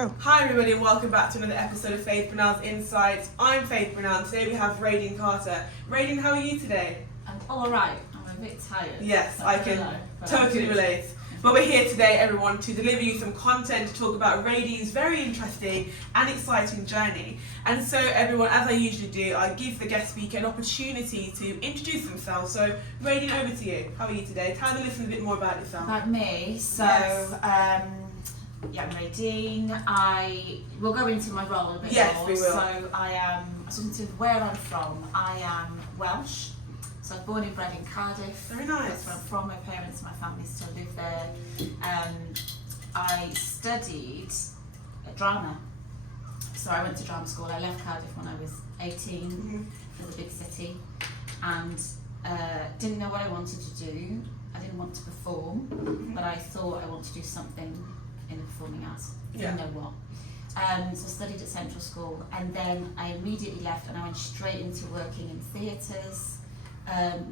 Hi everybody and welcome back to another episode of Faith Brunel's Insights. I'm Faith Brunel and today we have Raidene Carter. Raidene, how are you today? I'm alright. I'm a bit tired. Yes, I can totally relate. But we're here today, everyone, to deliver you some content to talk about Raidene's very interesting and exciting journey. And so everyone, as I usually do, I give the guest speaker an opportunity to introduce themselves. So Raidene, over to you. How are you today? Tell the listeners a bit more about yourself. About me, so I'm Raidene. I will go into my role a bit more. Yes, we will. So I am, so where I'm from, I am Welsh. So I was born and bred in Cardiff. Very nice. That's where I'm from. My parents and my family still live there. I studied drama. So I went to drama school. I left Cardiff when I was 18 for the big city, and didn't know what I wanted to do. I didn't want to perform, but I thought I wanted to do something in the performing arts. Didn't know what. So I studied at Central School, and then I immediately left and I went straight into working in theatres,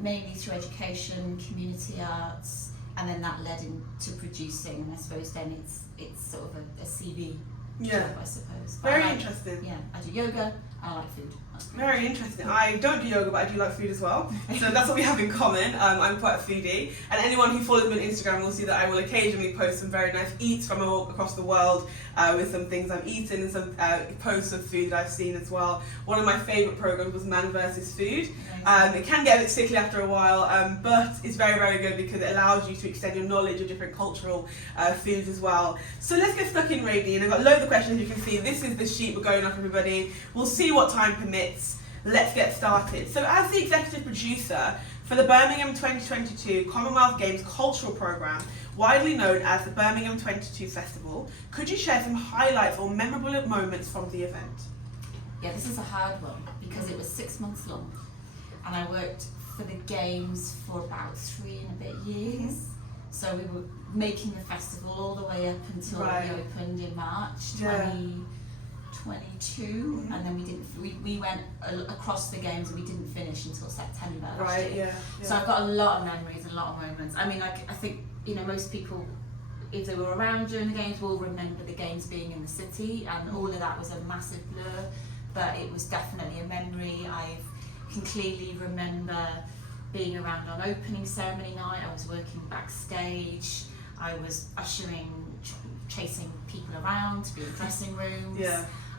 mainly through education, community arts, and then that led into producing. And I suppose then it's sort of a CV job, I suppose. But Very interesting. Yeah, I do yoga. I like food. Very interesting. I don't do yoga, but I do like food as well. So that's what we have in common. I'm quite a foodie. And anyone who follows me on Instagram will see that I will occasionally post some very nice eats from across the world with some things I've eaten and some posts of food that I've seen as well. One of my favourite programs was Man vs. Food. It can get a bit sickly after a while, but it's very, very good because it allows you to extend your knowledge of different cultural foods as well. So let's get stuck in, Raidene. I've got loads of questions. You can see this is the sheet we're going off, everybody. We'll see what time permits. Let's get started. So as the executive producer for the Birmingham 2022 Commonwealth Games Cultural Programme, widely known as the Birmingham 22 Festival, could you share some highlights or memorable moments from the event? Yeah, this is a hard one because it was 6 months long, and I worked for the Games for about 3 and a bit years. So we were making the festival all the way up until we opened in March 2022, and then we went across the Games and we didn't finish until September last year. So I've got a lot of memories and a lot of moments. I mean, I think, you know, most people, if they were around during the Games, will remember the Games being in the city, and all of that was a massive blur, but it was definitely a memory. I can clearly remember being around on opening ceremony night. I was working backstage, I was ushering, chasing people around to be in dressing rooms.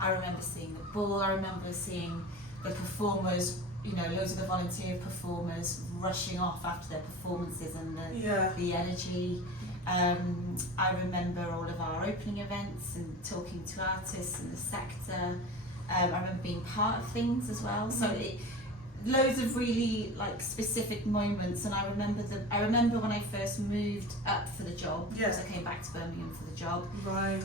I remember seeing the ball, I remember seeing the performers, you know, loads of the volunteer performers rushing off after their performances and the energy. I remember all of our opening events and talking to artists in the sector. I remember being part of things as well. So loads of really like specific moments, and I remember when I first moved up for the job, because I came back to Birmingham for the job.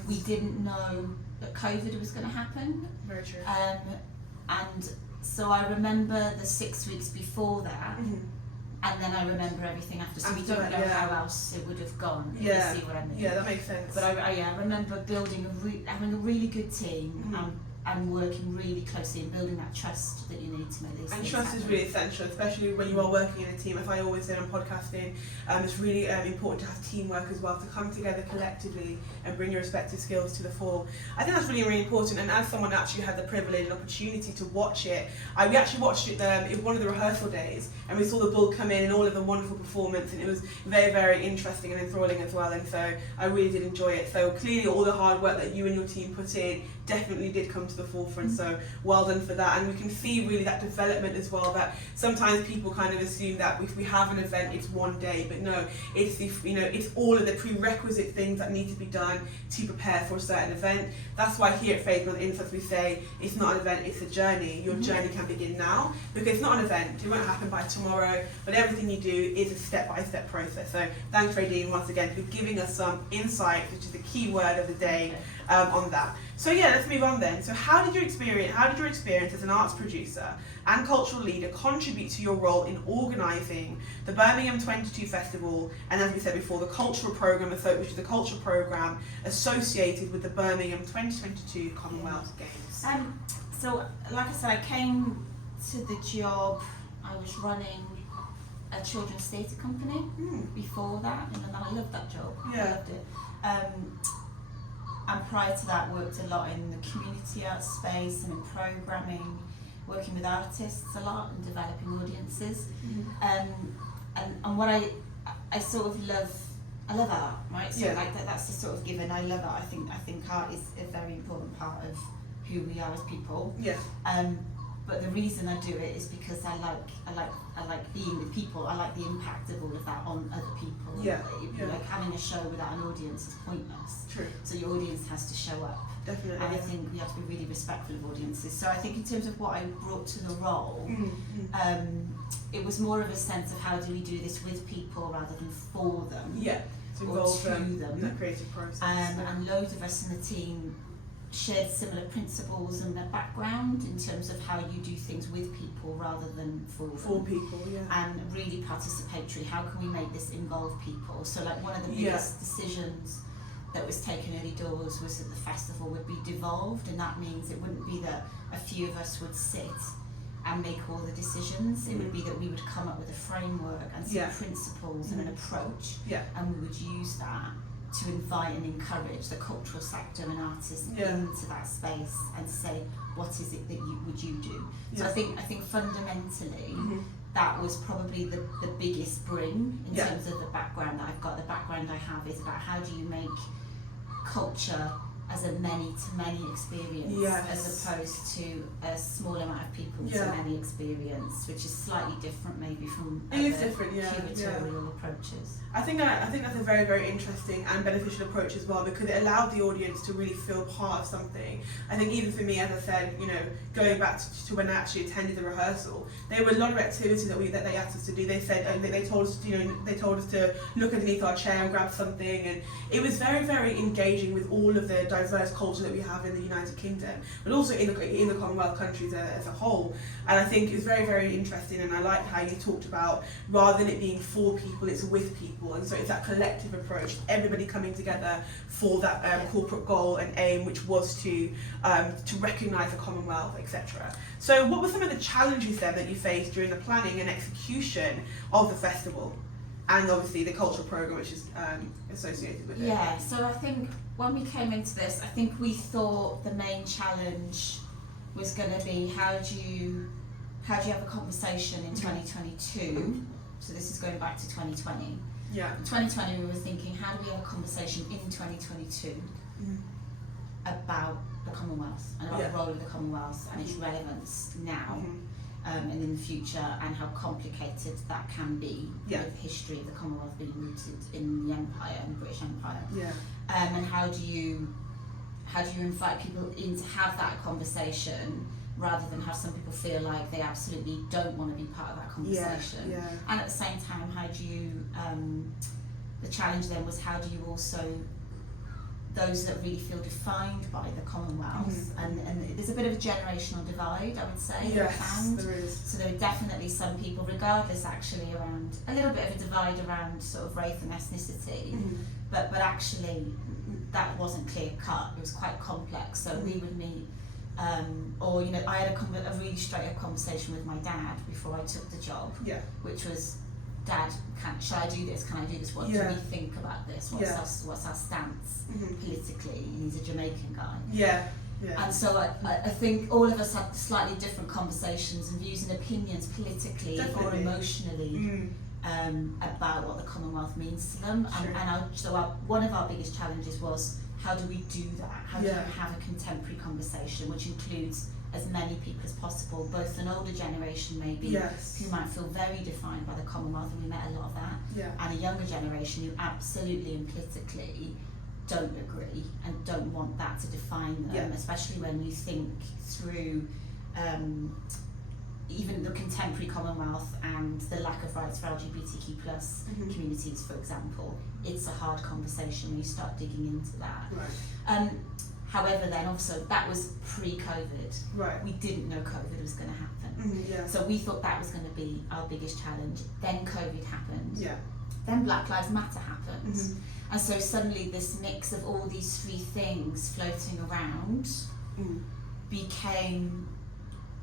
We didn't know that COVID was going to happen. Very true. And so I remember the 6 weeks before that, and then I remember everything after. So we don't know how else it would have gone. If you see what I mean. Yeah, that makes sense. But I remember building having a really good team. And working really closely and building that trust that you need to make these things trust happen. is really essential, especially when you are working in a team. As I always say on podcasting, it's really important to have teamwork as well, to come together collectively and bring your respective skills to the fore. I think that's really, really important, and as someone who actually had the privilege and opportunity to watch it, we actually watched it in one of the rehearsal days, and we saw the bull come in and all of the wonderful performance, and it was very, very interesting and enthralling as well, and so I really did enjoy it. So clearly all the hard work that you and your team put in definitely did come to the forefront, so well done for that. And we can see really that development as well, that sometimes people kind of assume that if we have an event it's one day, but no, it's it's all of the prerequisite things that need to be done to prepare for a certain event. That's why here at Faith Brunel Insights we say it's not an event, it's a journey. Your journey can begin now, because it's not an event, it won't happen by tomorrow, but everything you do is a step-by-step process. So thanks, Raidene, once again for giving us some insight, which is the key word of the day on that. So let's move on then. So how did your experience as an arts producer and cultural leader contribute to your role in organising the Birmingham 22 Festival, and as we said before, the cultural programme, which is the cultural programme associated with the Birmingham 2022 Commonwealth Games? So like I said, I came to the job, I was running a children's theatre company before that, and I loved that job. I loved it. and prior to that worked a lot in the community arts space and in programming, working with artists a lot and developing audiences. And what I sort of love, I love art, right? So like that's the sort of given. I love art. I think art is a very important part of who we are as people. Yeah. But the reason I do it is because I like being with people. I like the impact of all of that on other people. Yeah. Like having a show without an audience is pointless. True. So your audience has to show up. Definitely. And I think we have to be really respectful of audiences. So I think in terms of what I brought to the role, it was more of a sense of how do we do this with people rather than for them. Yeah. To involve them in that creative process. And loads of us in the team shared similar principles and their background in terms of how you do things with people rather than for people, and really participatory. How can we make this involve people? So like one of the biggest decisions that was taken early doors was that the festival would be devolved, and that means it wouldn't be that a few of us would sit and make all the decisions. It would be that we would come up with a framework and some principles and an approach, and we would use that to invite and encourage the cultural sector and artists into that space and say, what is it that you do? So I think fundamentally that was probably the biggest bring in terms of the background that I've got. The background I have is about how do you make culture as a many-to-many experience as opposed to a small amount of people to many experience, which is slightly different maybe from other curatorial approaches. I think that's a very, very interesting and beneficial approach as well, because it allowed the audience to really feel part of something. I think even for me, as I said, going back to when I actually attended the rehearsal, there were a lot of activities that they asked us to do. They said they told us to look underneath our chair and grab something, and it was very, very engaging with all of the diverse culture that we have in the United Kingdom, but also in the Commonwealth countries as a whole. And I think it's very, very interesting, and I like how you talked about rather than it being for people, it's with people, and so it's that collective approach, everybody coming together for that corporate goal and aim, which was to recognise the Commonwealth, etc. So what were some of the challenges then that you faced during the planning and execution of the festival, and obviously the cultural programme which is associated with it? Yeah, so I think when we came into this, I think we thought the main challenge was going to be how do you have a conversation in 2022? So this is going back to 2020. Yeah. In 2020 we were thinking, how do we have a conversation in 2022 about the Commonwealth and about the role of the Commonwealth and its relevance now and in the future, and how complicated that can be with the history of the Commonwealth being rooted in the Empire, in the British Empire. Yeah. And how do you invite people in to have that conversation rather than have some people feel like they absolutely don't want to be part of that conversation. And at the same time, how do you the challenge then was how do you also those that really feel defined by the Commonwealth, and there's a bit of a generational divide, I would say. Yes, there is. So there are definitely some people, regardless actually around, a little bit of a divide around sort of race and ethnicity, but actually that wasn't clear cut, it was quite complex. So we would meet, or I had a really straight up conversation with my dad before I took the job, which was, Dad, shall I do this? Can I do this? What do we think about this? What's our stance politically? He's a Jamaican guy. And so I think all of us had slightly different conversations and views and opinions politically or emotionally about what the Commonwealth means to them. One of our biggest challenges was, how do we do that? How do you have a contemporary conversation which includes as many people as possible, both an older generation maybe who might feel very defined by the Commonwealth, and we met a lot of that, and a younger generation who absolutely implicitly don't agree and don't want that to define them, especially when you think through even the contemporary Commonwealth and the lack of rights for LGBTQ plus communities, for example. It's a hard conversation when you start digging into that. However, then also that was pre-COVID. We didn't know COVID was going to happen. So we thought that was going to be our biggest challenge. Then COVID happened. Then Black Lives Matter happened. And so suddenly this mix of all these three things floating around became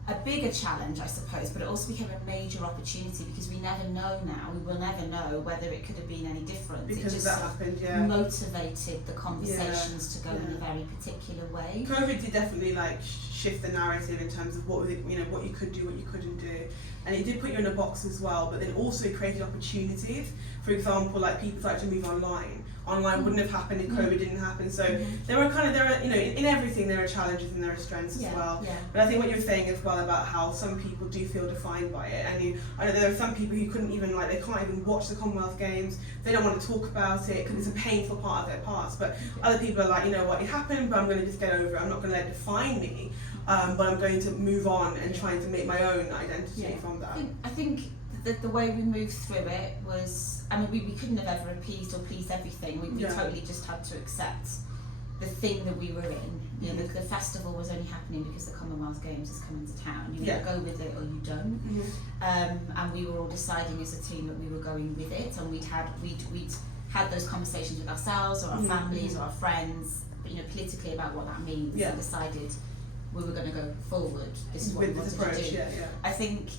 a bigger challenge, I suppose, but it also became a major opportunity because we never know now, we will never know whether it could have been any different. Because it just that happened, motivated the conversations to go in a very particular way. COVID did definitely like shift the narrative in terms of what what you could do, what you couldn't do, and it did put you in a box as well. But then also created opportunities. For example, like people started to move online. Online wouldn't have happened if COVID didn't happen. So there are in everything there are challenges and there are strengths as well. Yeah. But I think what you were saying as well about how some people do feel defined by it, and I know there are some people who couldn't even they can't even watch the Commonwealth Games. They don't want to talk about it because it's a painful part of their past. But other people are like, you know what, it happened, but I'm going to just get over it. I'm not going to let it define me, but I'm going to move on and trying to make my own identity from that. I think that the way we moved through it was, I mean, we couldn't have ever appeased or pleased everything. We totally just had to accept the thing that we were in. You know, the festival was only happening because the Commonwealth Games is coming to town. You either go with it or you don't. And we were all deciding as a team that we were going with it, and we'd had those conversations with ourselves or our families or our friends, politically about what that means, and decided we were going to go forward. This is what we wanted to do. I think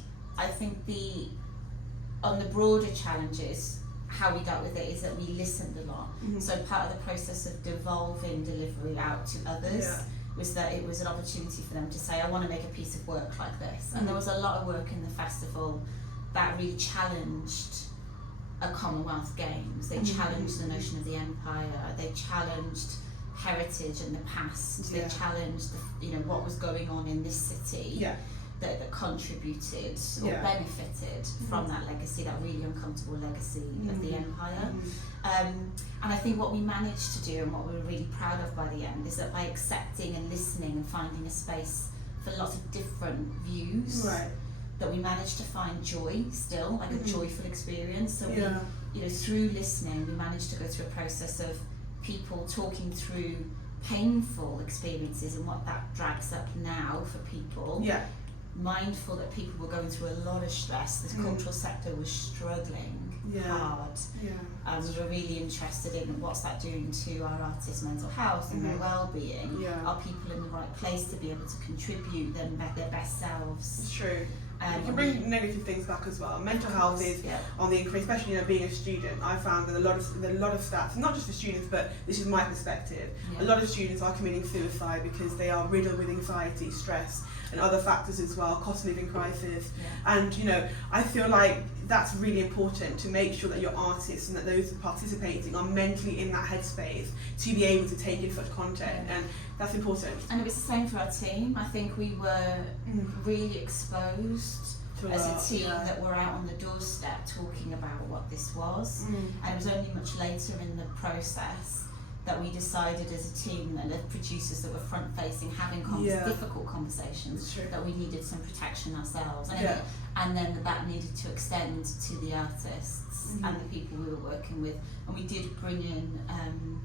on the broader challenges, how we dealt with it is that we listened a lot. So part of the process of devolving delivery out to others was that it was an opportunity for them to say, I want to make a piece of work like this. And there was a lot of work in the festival that really challenged a Commonwealth Games. They challenged the notion of the empire. They challenged heritage and the past. They challenged what was going on in this city. That contributed or benefited from that legacy, that really uncomfortable legacy of the empire. And I think what we managed to do and what we were really proud of by the end is that by accepting and listening and finding a space for lots of different views, that we managed to find joy still, like a joyful experience. So we, through listening, we managed to go through a process of people talking through painful experiences and what that drags up now for people. Mindful that people were going through a lot of stress. The cultural sector was struggling hard. We were really interested in what's that doing to our artists' mental health and their well-being. Are people in the right place to be able to contribute their best selves? It's true. You can bring negative things back as well. Mental health is on the increase, especially being a student. I found that a lot of stats, not just for students, but this is my perspective. A lot of students are committing suicide because they are riddled with anxiety, stress, and other factors as well, cost of living crisis. And I feel like that's really important to make sure that your artists and that those participating are mentally in that headspace to be able to take in such content, and that's important. And it was the same for our team. I think we were really exposed as a team that were out on the doorstep talking about what this was. And it was only much later in the process that we decided as a team and the producers that were front facing, having difficult conversations, that we needed some protection ourselves. And then that needed to extend to the artists and the people we were working with. And we did bring in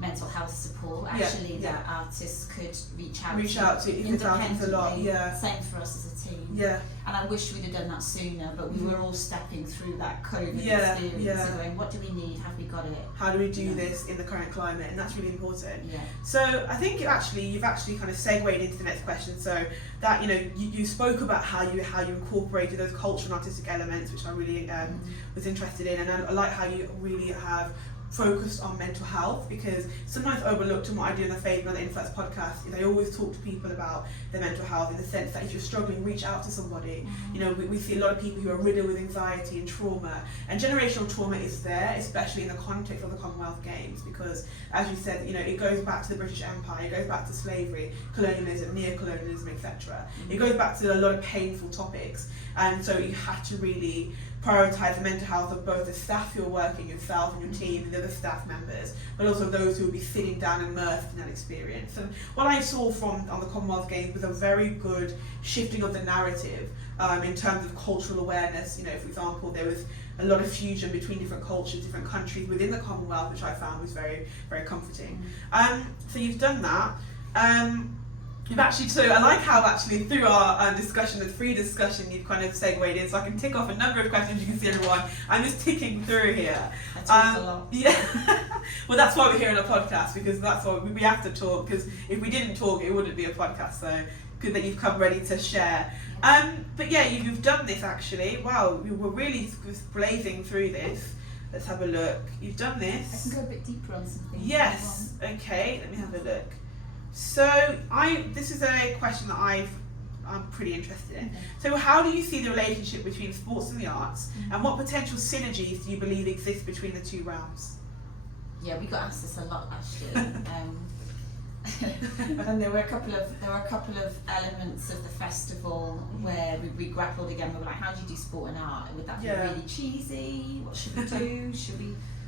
mental health support that artists could reach out to independently. Same for us as a team. And I wish we'd have done that sooner, but we were all stepping through that COVID experience and going, what do we need? Have we got it? How do we do this in the current climate? And that's really important. So I think you've actually kind of segued into the next question. So that you spoke about how you incorporated those cultural and artistic elements, which I really was interested in, and I like how you really have focused on mental health, because sometimes overlooked in what I do in the Faith and the Influx podcast is I always talk to people about their mental health in the sense that if you're struggling, reach out to somebody. We see a lot of people who are riddled with anxiety and trauma, and generational trauma is there, especially in the context of the Commonwealth Games, because as you said, it goes back to the British Empire, it goes back to slavery, colonialism, neo-colonialism, etc. It goes back to a lot of painful topics, and so you have to really prioritise the mental health of both the staff who are working, yourself and your team and the other staff members, but also those who will be sitting down immersed in that experience. And what I saw on the Commonwealth Games was a very good shifting of the narrative in terms of cultural awareness. For example, there was a lot of fusion between different cultures, different countries within the Commonwealth, which I found was very, very comforting. So you've done that. You've actually, so I like how actually through our discussion, the free discussion, you've kind of segued in, so I can tick off a number of questions. You can see everyone. I'm just ticking through here. I talk a lot. Yeah. Well, that's why we're here on a podcast, because that's why we have to talk, because if we didn't talk, it wouldn't be a podcast. So good that you've come ready to share. But yeah, you've done this actually. Wow, we were really blazing through this. Let's have a look. You've done this. I can go a bit deeper on something. Yes. Okay, let me have a look. So this is a question that I'm pretty interested in. So how do you see the relationship between sports and the arts, and what potential synergies do you believe exist between the two realms? Yeah, we got asked this a lot actually. And there were a couple of elements of the festival where we grappled again. We were like, how do you do sport and art? Would that be really cheesy? What should we do?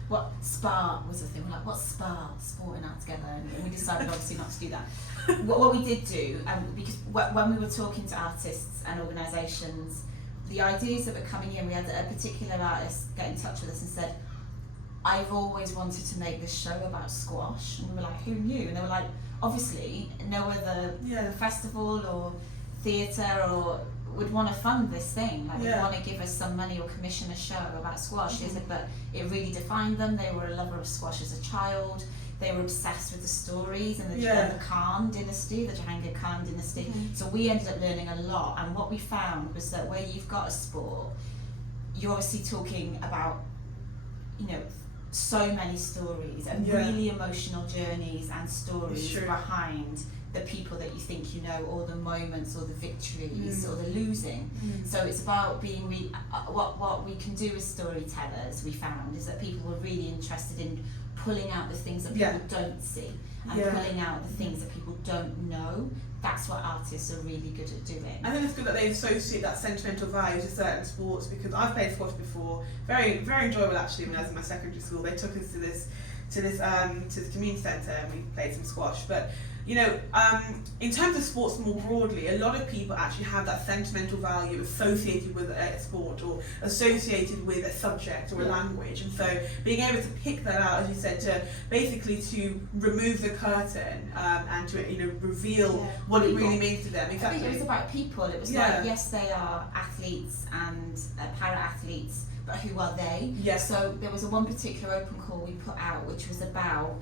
What spa was the thing? We're like, what's spa? Sport and art together, and we decided obviously not to do that. What we did do, because when we were talking to artists and organisations, the ideas that were coming in, we had a particular artist get in touch with us and said, I've always wanted to make this show about squash. And we were like, who knew? And they were like, obviously no other festival or theatre or would want to fund this thing, like would want to give us some money or commission a show about squash. Is it? But it really defined them. They were a lover of squash as a child. They were obsessed with the stories and the Khan dynasty, the Jahangir Khan dynasty. So we ended up learning a lot, and what we found was that where you've got a sport, you're obviously talking about, you know, so many stories and really emotional journeys and stories behind the people that you think you know, or the moments, or the victories, or the losing. So it's about being what we can do as storytellers. We found is that people were really interested in pulling out the things that people don't see, and pulling out the things that people don't know. That's what artists are really good at doing. I think it's good that they associate that sentimental value to certain sports, because I've played squash before. Very, very enjoyable actually. When I was in my secondary school, they took us to the community centre and we played some squash. But you know, in terms of sports more broadly, a lot of people actually have that sentimental value associated with a sport, or associated with a subject or a language, and so being able to pick that out, as you said, to basically to remove the curtain and to reveal what it really means to them. Exactly. I think it was about people. It was like, yes, they are athletes and para-athletes, but who are they? So there was one particular open call we put out, which was about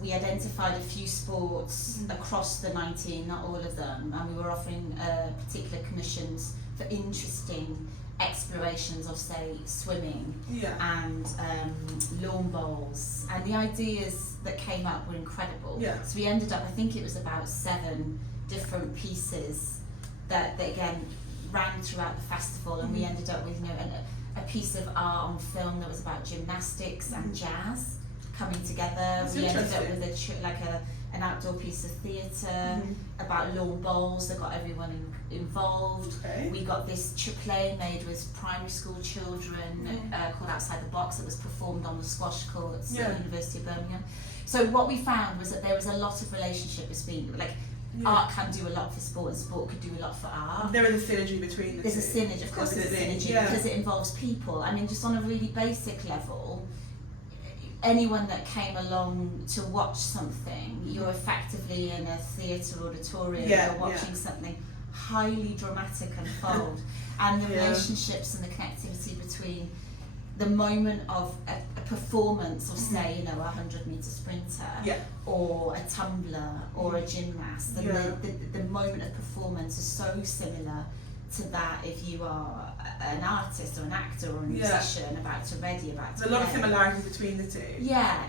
we identified a few sports across the 19, not all of them, and we were offering particular commissions for interesting explorations of, say, swimming and lawn bowls, and the ideas that came up were incredible. So we ended up, I think it was about 7 different pieces that again ran throughout the festival, and we ended up with a piece of art on film that was about gymnastics and jazz coming together. We ended up with an outdoor piece of theatre about lawn bowls that got everyone involved. We got this play made with primary school children called Outside the Box, that was performed on the squash courts at the University of Birmingham. So what we found was that there was a lot of relationship between, art can do a lot for sport, and sport could do a lot for art. There is a synergy between the two. There's a synergy, of course there's a synergy, because it involves people. I mean, just on a really basic level, anyone that came along to watch something, you're effectively in a theatre auditorium, you're watching something highly dramatic unfold. And the relationships and the connectivity between the moment of a performance of, say, a 100-metre sprinter, or a tumbler, or a gymnast, the moment of performance is so similar to that if you are an artist or an actor or a musician about to ready, about to There's a lot of similarities between the two.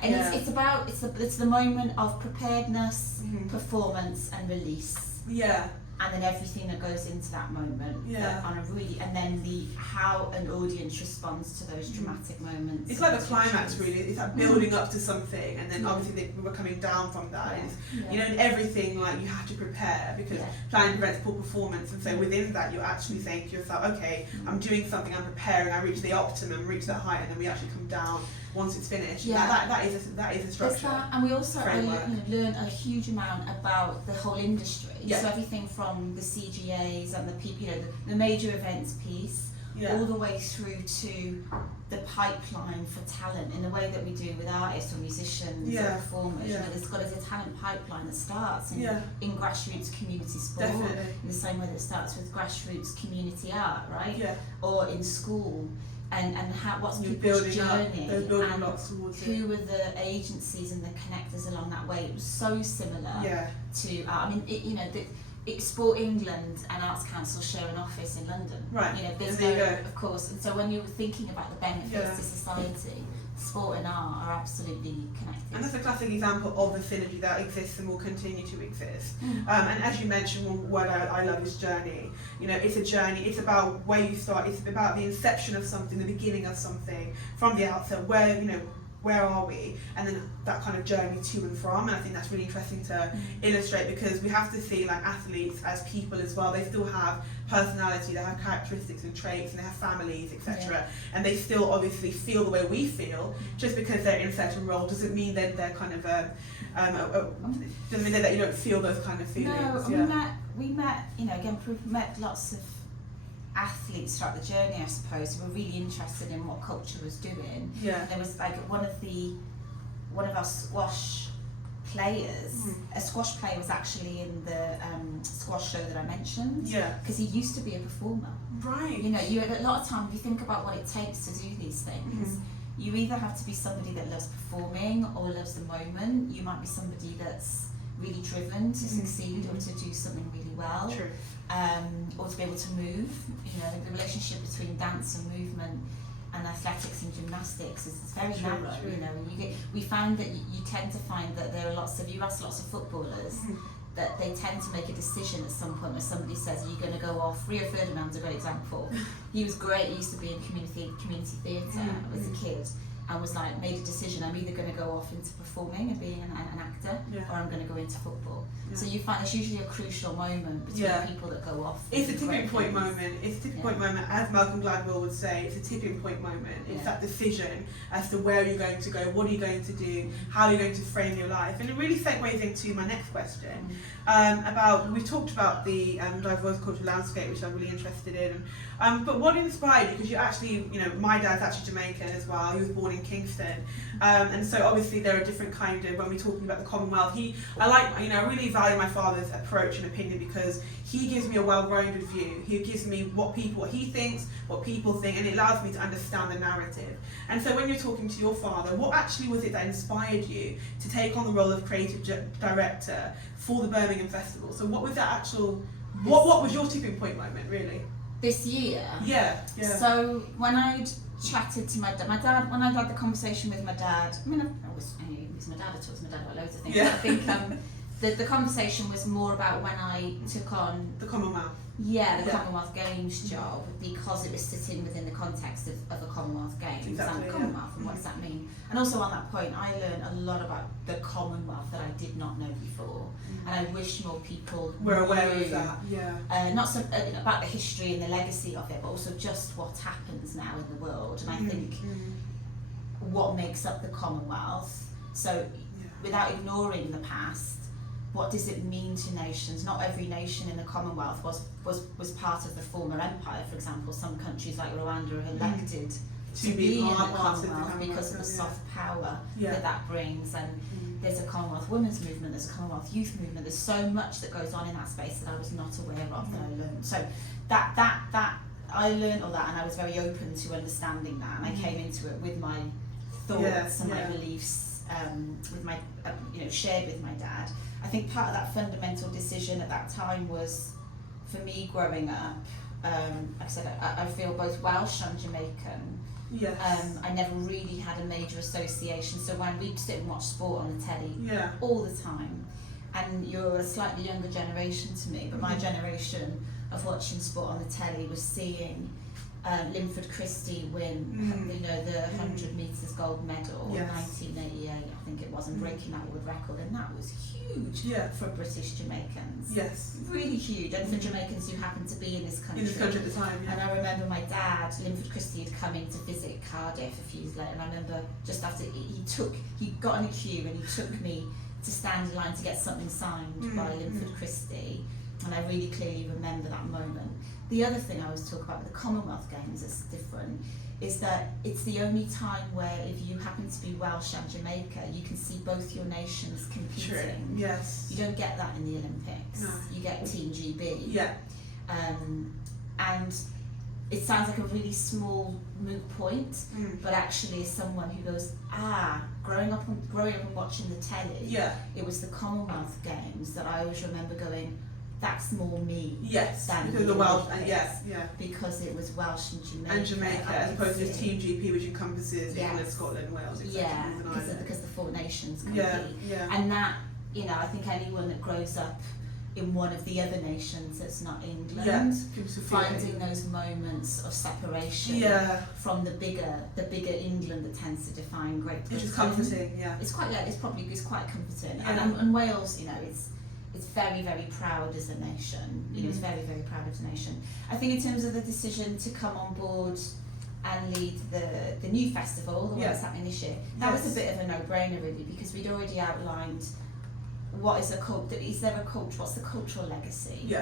It's the moment of preparedness, performance and release. And then everything that goes into that moment, and then how an audience responds to those dramatic moments. It's like the climax, really. It's like building up to something, and then obviously we're coming down from that. And everything, like, you have to prepare, because planning prevents poor performance, and so within that you're actually saying to yourself, okay, I'm doing something, I'm preparing, I reach the optimum, reach that height, and then we actually come down once it's finished. That is a structure. And we also learn a huge amount about the whole industry. So everything from the CGAs and the people, the major events piece, all the way through to the pipeline for talent in the way that we do with artists or musicians or performers. You know, there's got a talent pipeline that starts in grassroots community sport, in the same way that it starts with grassroots community art, right? Or in school. And what's people's journey, and who were the agencies and the connectors along that way. It was so similar to, I mean, Sport England and Arts Council share an office in London. Right. You know, there's no, of course, and so when you're thinking about the benefits to society, sport and art are absolutely connected. And that's a classic example of the synergy that exists and will continue to exist. And as you mentioned, one word I love is journey. You know, it's a journey. It's about where you start. It's about the inception of something, the beginning of something, from the outset. Where are we? And then that kind of journey to and from. And I think that's really interesting to illustrate, because we have to see like athletes as people as well. They still have personality, they have characteristics and traits, and they have families, etc. And they still obviously feel the way we feel. Just because they're in a certain role doesn't mean that they're kind of doesn't mean that you don't feel those kind of feelings. No, we met, you know, again, we've met lots of athletes throughout the journey, I suppose, who were really interested in what culture was doing. There was like one of our squash players, a squash player was actually in the squash show that I mentioned, because he used to be a performer. Right. You know, a lot of time, if you think about what it takes to do these things, you either have to be somebody that loves performing or loves the moment. You might be somebody that's really driven to succeed or to do something really well. True. Or to be able to move. You know, the relationship between dance and movement and athletics and gymnastics is very narrow. True. You know, we find that you tend to find that there are you ask lots of footballers that they tend to make a decision at some point where somebody says, are you going to go off? Rio Ferdinand's a great example. He was great. He used to be in community theatre as a kid, and was like, made a decision, I'm either going to go off into performing and being an actor, or I'm going to go into football. So you find it's usually a crucial moment between people that go off. It's a tipping point moment. It's a tipping point moment, as Malcolm Gladwell would say. It's a tipping point moment. It's that decision as to where you're going to go, what are you going to do, how are you going to frame your life. And it really segues into my next question we talked about the diverse cultural landscape, which I'm really interested in. But what inspired you? Because you actually, you know, my dad's actually Jamaican as well. He was born in Kingston, and so obviously there are different kind of, when we're talking about the Commonwealth, I really value my father's approach and opinion, because he gives me a well-rounded view. He gives me what he thinks, what people think, and it allows me to understand the narrative. And so when you're talking to your father, what actually was it that inspired you to take on the role of creative director for the Birmingham Festival? So what was that actual, what was your tipping point moment, really? This year? Yeah. So when I'd chatted to my dad, when I'd had the conversation with my dad, I mean, it was my dad, I talked to my dad about loads of things, but I think the conversation was more about when I took on the Commonwealth. Commonwealth Games job, because it was sitting within the context of a Commonwealth Games and the Commonwealth, and what does that mean? And also on that point, I learned a lot about the Commonwealth that I did not know before, and I wish more people were aware of that. Not so about the history and the legacy of it, but also just what happens now in the world. And I think what makes up the Commonwealth. So without ignoring the past, what does it mean to nations? Not every nation in the Commonwealth was part of the former empire. For example, some countries like Rwanda are elected to be in the Commonwealth because of the soft power that brings. And there's a Commonwealth women's movement, there's a Commonwealth youth movement. There's so much that goes on in that space that I was not aware of, that I learned. So that I learned all that, and I was very open to understanding that, and I came into it with my thoughts and my beliefs, with my shared with my dad. I think part of that fundamental decision at that time was, for me growing up, like I said, I feel both Welsh and Jamaican. I never really had a major association, so when we'd sit and watch sport on the telly all the time, and you're a slightly younger generation to me, but my generation of watching sport on the telly was seeing Linford Christie win, the 100 metres gold medal in 1988, I think it was, and breaking that world record, and that was huge for British Jamaicans. Really huge, and for Jamaicans who happened to be in this country. At the time, And I remember my dad, Linford Christie, had come in to visit Cardiff a few years later, and I remember just after he got in a queue and he took me to stand in line to get something signed by Linford Christie. and I really clearly remember that moment. The other thing I always talk about with the Commonwealth Games that's different is that it's the only time where if you happen to be Welsh and Jamaica, you can see both your nations competing. True. Yes. You don't get that in the Olympics. No. You get Team GB. Yeah. And it sounds like a really small moot point, but actually as someone who goes, growing up and watching the telly, it was the Commonwealth Games that I always remember going, that's more me. Yes, than because the Welsh, because it was Welsh and Jamaica. As opposed to Team GP, which encompasses England, Scotland, Wales, etc. Yeah, because the four nations compete. Yeah. And that, I think anyone that grows up in one of the other nations that's not England, finding those moments of separation from the bigger England that tends to define Great Britain. Which is comforting, It's quite comforting. And Wales, it's very, very proud as a nation. It's very, very proud as a nation. I think in terms of the decision to come on board and lead the new festival, the one that's happening this year, that was a bit of a no-brainer really, because we'd already outlined what's the cultural legacy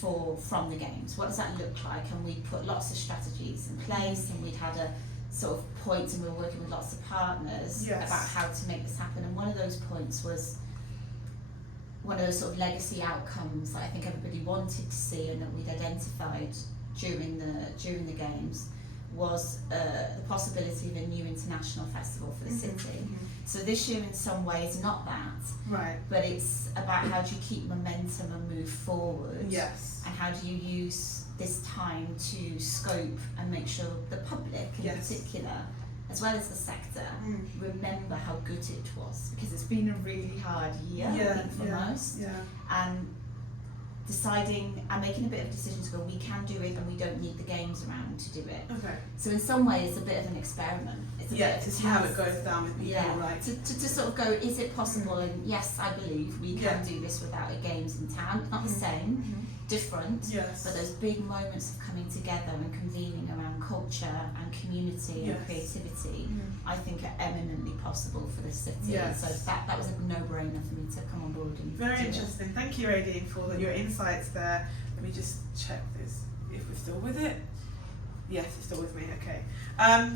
from the games. What does that look like? And we put lots of strategies in place, and we'd had a sort of points, and we were working with lots of partners about how to make this happen. And one of those points was one of those sort of legacy outcomes that I think everybody wanted to see and that we'd identified during the games was the possibility of a new international festival for the city. So this year in some ways not that, but it's about how do you keep momentum and move forward, and how do you use this time to scope and make sure the public in particular, as well as the sector, remember how good it was, because it's been a really hard year I think for most, and deciding and making a bit of a decision to go, we can do it and we don't need the games around to do it. So in some ways it's a bit of an experiment. It's a bit to see how it goes down with people, right? To sort of go, is it possible? And yes, I believe we can do this without a games in town. Not the same, different, but those big moments of coming together and convening around culture and community and creativity, I think are eminently possible for this city. So that was a no-brainer for me to come on board. And very interesting. Thank you, Raidene, for your insights there. Let me just check this, if we're still with it. Yes, it's still with me, okay.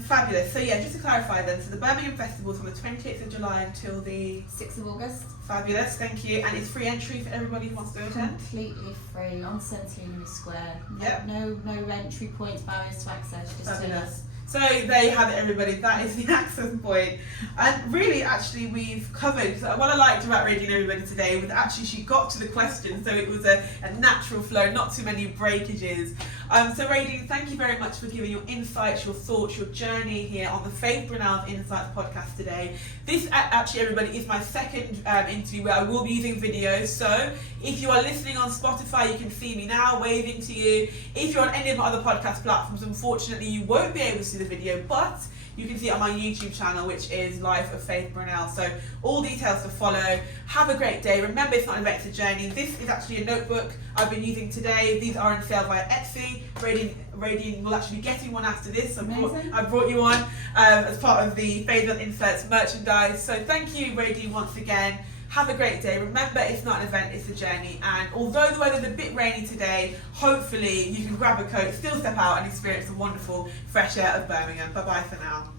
Fabulous. So just to clarify then, so the Birmingham Festival is from the 28th of July until the 6th of August. Fabulous, thank you. And it's free entry for everybody who wants to attend? Completely free, on Centenary Square. No entry points, barriers to access, just fabulous. So there you have it, everybody. That is the access point. And really, actually, we've covered what I liked about Raidene everybody today was actually she got to the question, so it was a natural flow, not too many breakages. So Raidene, thank you very much for giving your insights, your thoughts, your journey here on the Faith Brunel's Insights podcast today. This actually, everybody, is my second interview where I will be using videos. So if you are listening on Spotify, you can see me now waving to you. If you're on any of my other podcast platforms, unfortunately, you won't be able to see the video, but you can see it on my YouTube channel, which is Life of Faith Brunel. So all details to follow. Have a great day. Remember, it's not an event, it's a journey. This is actually a notebook I've been using today. These are on sale via Etsy. Raidene will actually be getting one after this. I brought you one as part of the Faith Insights merchandise. So thank you, Raidene, once again. Have a great day. Remember, it's not an event, it's a journey. And although the weather's a bit rainy today, hopefully you can grab a coat, still step out and experience the wonderful fresh air of Birmingham. Bye-bye for now.